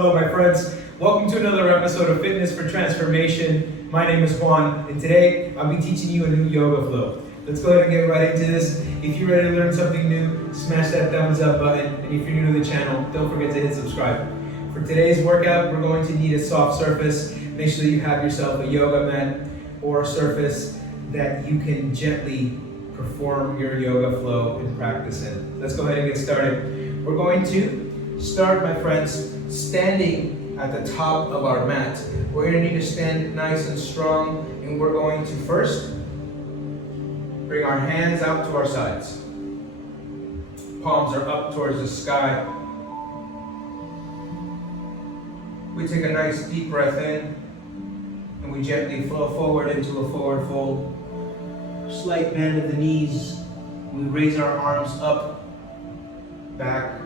Hello, my friends. Welcome to another episode of Fitness for Transformation. My name is Juan, and today I'll be teaching you a new yoga flow. Let's go ahead and get right into this. If you're ready to learn something new, smash that thumbs up button. And if you're new to the channel, don't forget to hit subscribe. For today's workout, we're going to need a soft surface. Make sure you have yourself a yoga mat or a surface that you can gently perform your yoga flow and practice in. Let's go ahead and get started. We're going to start, my friends, standing at the top of our mat. We're going to need to stand nice and strong, and we're going to first bring our hands out to our sides. Palms are up towards the sky. We take a nice deep breath in, and we gently flow forward into a forward fold. Slight bend of the knees. We raise our arms up, back,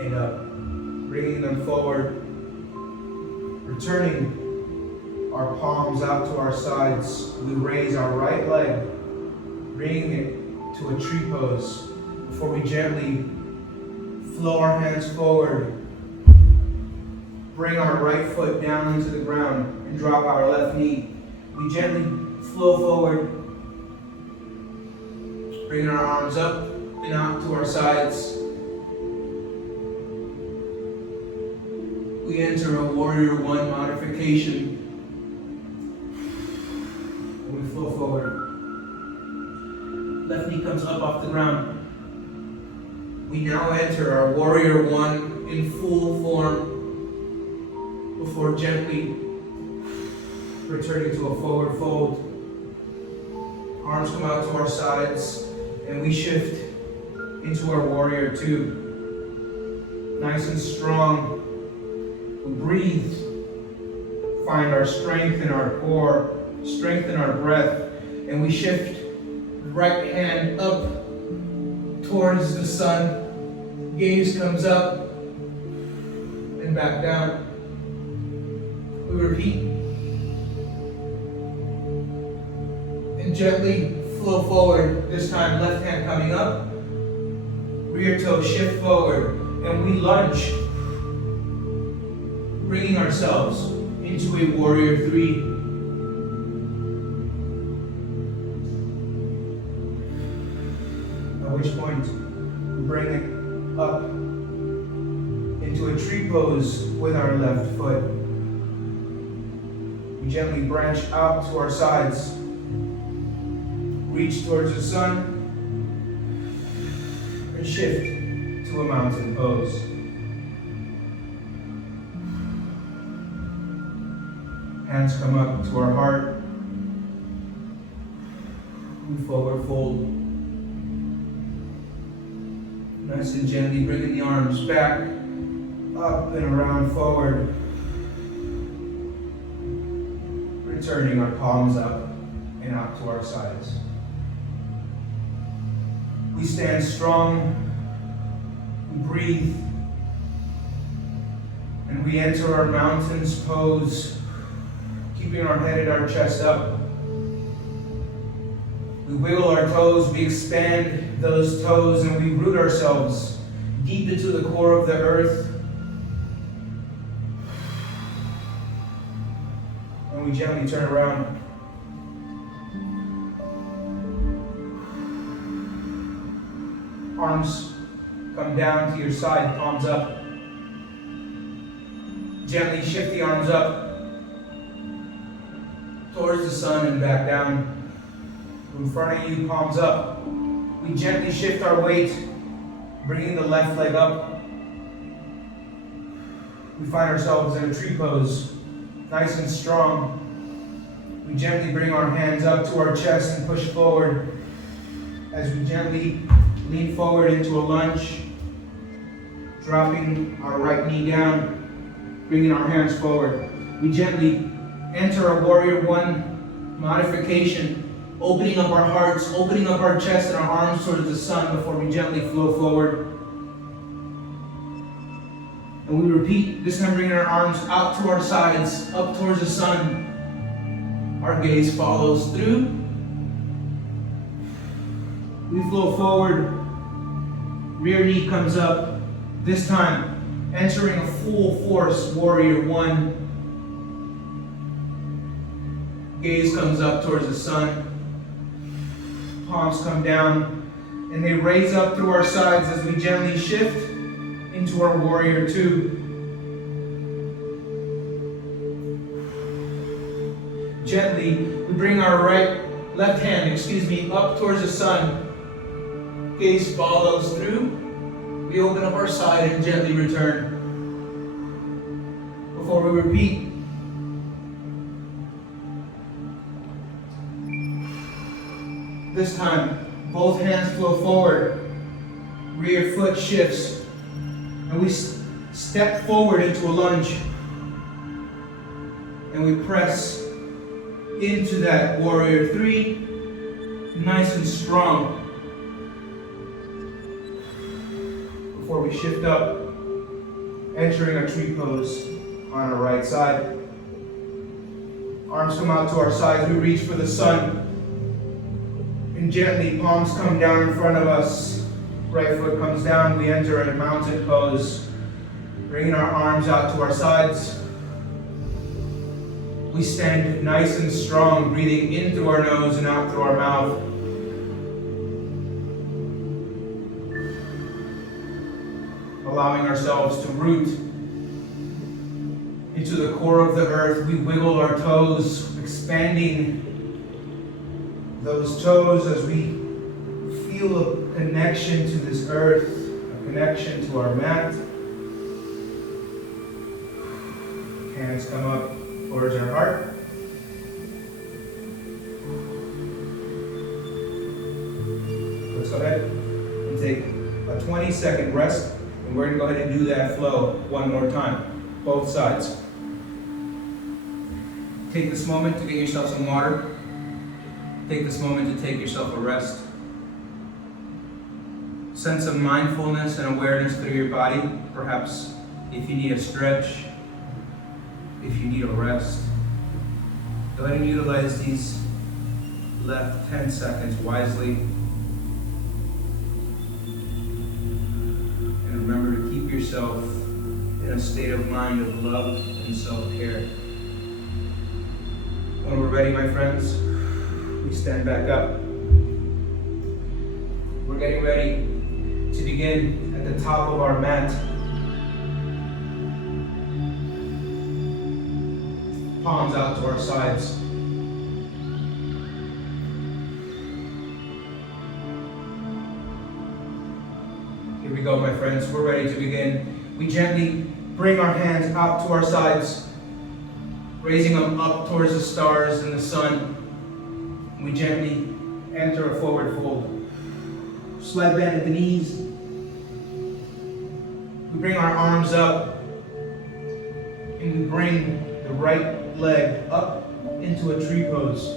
and up, bringing them forward, returning our palms out to our sides. We raise our right leg, bringing it to a tree pose before we gently flow our hands forward, bring our right foot down into the ground and drop our left knee. We gently flow forward, bringing our arms up and out to our sides. We enter a Warrior One modification. And we flow forward. Left knee comes up off the ground. We now enter our Warrior One in full form before gently returning to a forward fold. Arms come out to our sides and we shift into our Warrior Two. Nice and strong. We breathe, find our strength in our core, strength in our breath, and we shift the right hand up towards the sun. Gaze comes up and back down. We repeat and gently flow forward. This time left hand coming up, rear toe shift forward, and we lunge, bringing ourselves into a Warrior Three. At which point, we bring it up into a tree pose with our left foot. We gently branch out to our sides, reach towards the sun, and shift to a mountain pose. Hands come up to our heart. We forward fold. Nice and gently bringing the arms back, up and around forward. Returning our palms up and out to our sides. We stand strong. We breathe. And we enter our mountains pose, keeping our head and our chest up. We wiggle our toes, we expand those toes, and we root ourselves deep into the core of the earth. And we gently turn around. Arms come down to your side, palms up. Gently shift the arms up towards the sun and back down. In front of you, palms up. We gently shift our weight, bringing the left leg up. We find ourselves in a tree pose, nice and strong. We gently bring our hands up to our chest and push forward as we gently lean forward into a lunge, dropping our right knee down, bringing our hands forward. We gently enter a Warrior One modification, opening up our hearts, opening up our chest and our arms towards the sun before we gently flow forward. And we repeat, this time bringing our arms out to our sides, up towards the sun. Our gaze follows through. We flow forward, Rear knee comes up, this time entering a full force warrior one. Gaze comes up towards the sun. Palms come down and they raise up through our sides as we gently shift into our warrior two. Gently, we bring our left hand, up towards the sun. Gaze follows through. We open up our side and gently return. Before we repeat, this time, both hands flow forward. Rear foot shifts. And we step forward into a lunge. And we press into that warrior three, nice and strong. Before we shift up, entering a tree pose on our right side. Arms come out to our sides, we reach for the sun. And gently, palms come down in front of us. Right foot comes down, we enter a mountain pose. Bringing our arms out to our sides. We stand nice and strong, breathing in through our nose and out through our mouth. Allowing ourselves to root into the core of the earth. We wiggle our toes, expanding those toes as we feel a connection to this earth, a connection to our mat. Hands come up towards our heart. Let's go ahead and take a 20-second rest, and we're going to go ahead and do that flow one more time, both sides. Take this moment to get yourself some water. Take this moment to take yourself a rest. Sense of mindfulness and awareness through your body. Perhaps if you need a stretch, if you need a rest. Go ahead and utilize these left 10 seconds wisely. And remember to keep yourself in a state of mind of love and self-care. When we're ready, my friends, we stand back up. We're getting ready to begin at the top of our mat. Palms out to our sides. Here we go, my friends. We're ready to begin. We gently bring our hands out to our sides, raising them up towards the stars and the sun. We gently enter a forward fold. Slight bend at the knees. We bring our arms up and we bring the right leg up into a tree pose.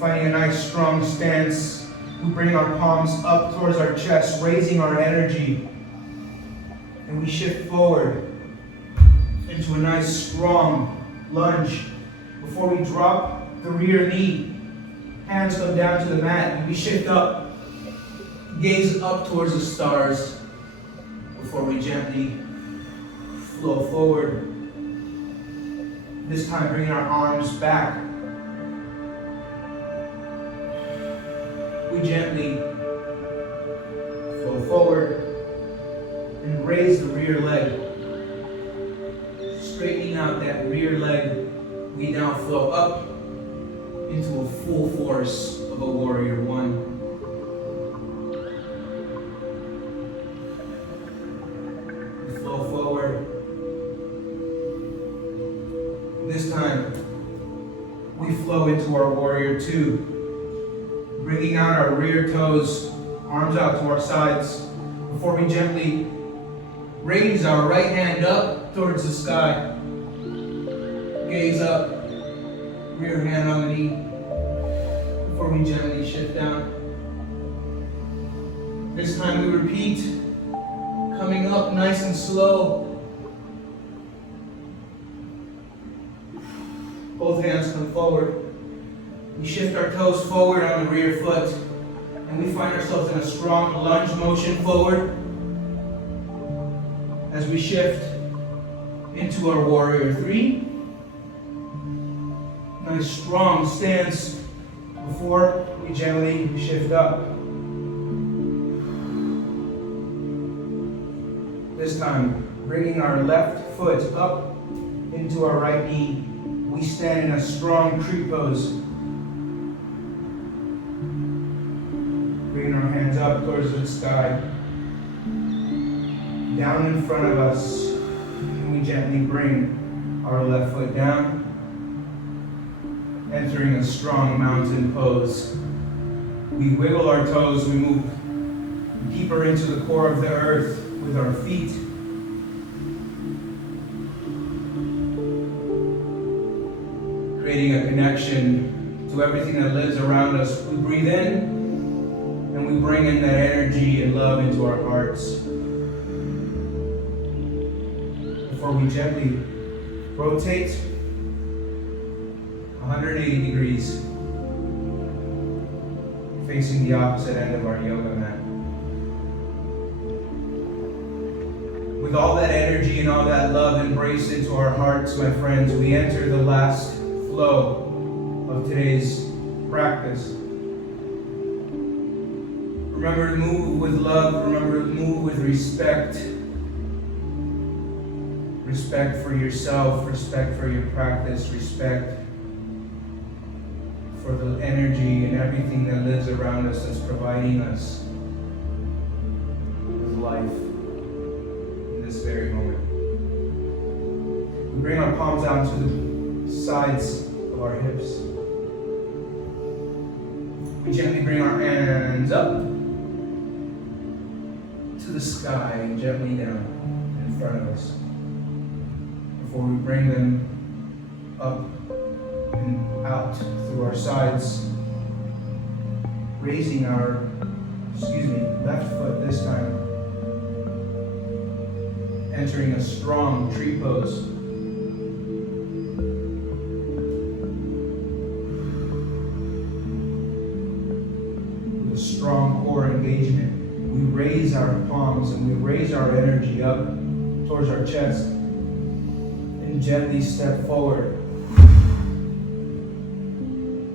Finding a nice strong stance, we bring our palms up towards our chest, raising our energy. And we shift forward into a nice strong lunge. Before we drop the rear knee, hands come down to the mat, and we shift up, gaze up towards the stars before we gently flow forward. This time bringing our arms back. We gently flow forward and raise the rear leg. Straightening out that rear leg, we now flow up into a full force of a warrior one. We flow forward. This time, we flow into our warrior two, bringing out our rear toes, arms out to our sides, before we gently raise our right hand up towards the sky. Gaze up, rear hand on the knee, before we gently shift down. This time we repeat, coming up nice and slow. Both hands come forward. We shift our toes forward on the rear foot, and And we find ourselves in a strong lunge motion forward as we shift into our warrior three. Nice strong stance before we gently shift up. This time, bringing our left foot up into our right knee, we stand in a strong tree pose. Bringing our hands up towards the sky. Down in front of us, and we gently bring our left foot down, entering a strong mountain pose. We wiggle our toes, we move deeper into the core of the earth with our feet. Creating a connection to everything that lives around us. We breathe in and we bring in that energy and love into our hearts. Before we gently rotate 180 degrees, facing the opposite end of our yoga mat. With all that energy and all that love embraced into our hearts, my friends, we enter the last flow of today's practice. Remember to move with love, remember to move with respect. Respect for yourself, respect for your practice, respect for the energy and everything that lives around us that's providing us with life in this very moment. We bring our palms down to the sides of our hips. We gently bring our hands up to the sky and gently down in front of us. Before we bring them up and out through our sides, raising our, left foot this time, entering a strong tree pose. With a strong core engagement, we raise our palms and we raise our energy up towards our chest and gently step forward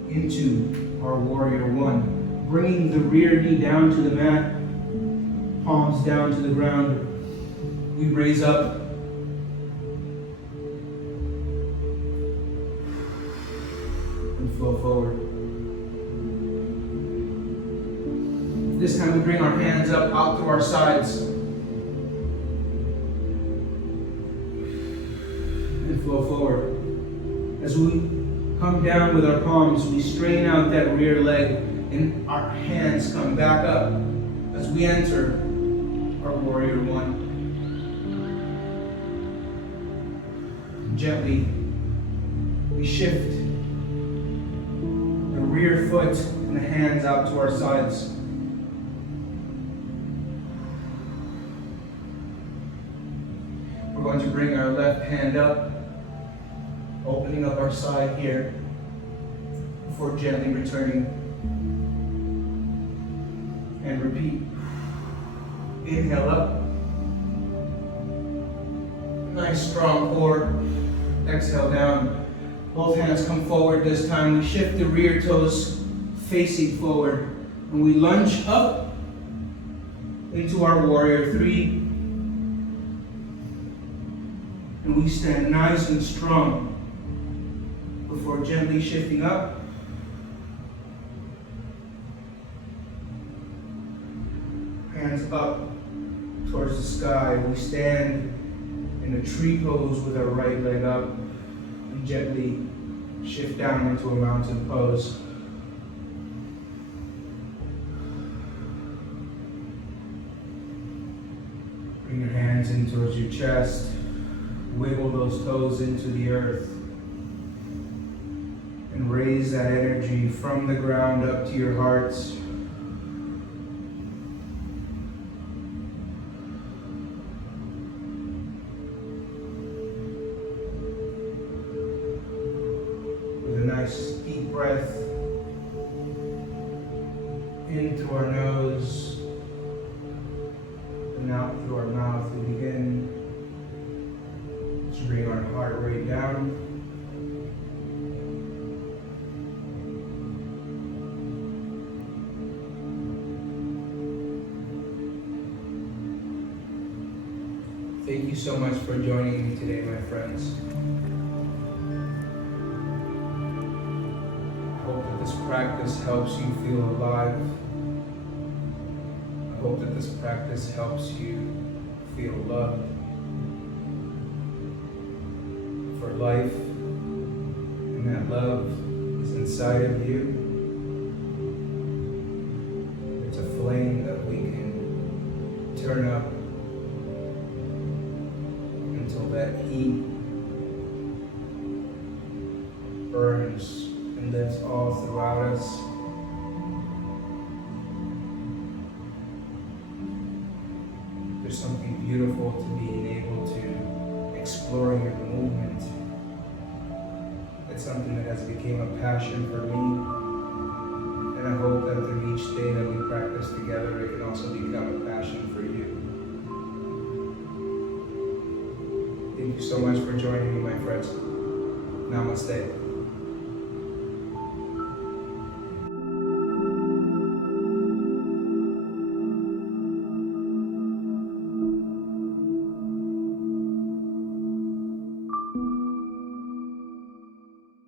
into our warrior one, bringing the rear knee down to the mat, palms down to the ground. We raise up and flow forward. This time we bring our hands up out to our sides and flow forward. As we come down with our palms, we straighten out that rear leg and our hands come back up as we enter our warrior one. Gently, we shift the rear foot and the hands out to our sides. We're going to bring our left hand up, opening up our side here before gently returning. And repeat. Inhale up. Nice strong core. Exhale down. Both hands come forward this time. We shift the rear toes facing forward. And we lunge up into our warrior three. And we stand nice and strong before gently shifting up. Hands up towards the sky. We stand in a tree pose with our right leg up and gently shift down into a mountain pose. Bring your hands in towards your chest. Wiggle those toes into the earth. And raise that energy from the ground up to your hearts. With a nice deep breath in through our nose. out through our mouth. We begin to bring our heart rate down. Thank you so much for joining me today, my friends. I hope that this practice helps you feel alive. I hope that this practice helps you feel loved for life, and that love is inside of you. It's a flame that we can turn up until that heat burns and lives all throughout us. There's something beautiful to being able to explore your movement. It's something that has become a passion for me, and I hope that through each day that we practice together, it can also become a passion for you. Thank you so much for joining me, my friends. Namaste.